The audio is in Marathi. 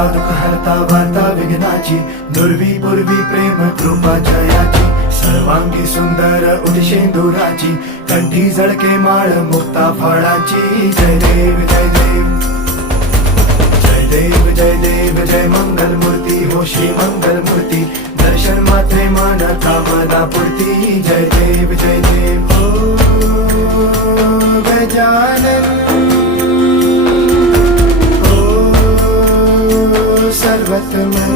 हरता दुःख हरता वार्ता विघ्नाची, दुर्वी पूर्वी प्रेम कृपा जयाची, सर्वांगी सुंदर उदिशेंदुराची, कंठी झळके माळ मुक्ता फळाची. जय देव जय देव जय देव जय देव जय मंगल मूर्ती हो श्री मंगल मूर्ती, दर्शन मात्रे मन कामना पूर्ती. जय देव जय देव हो गजानन हो सर्वतमन.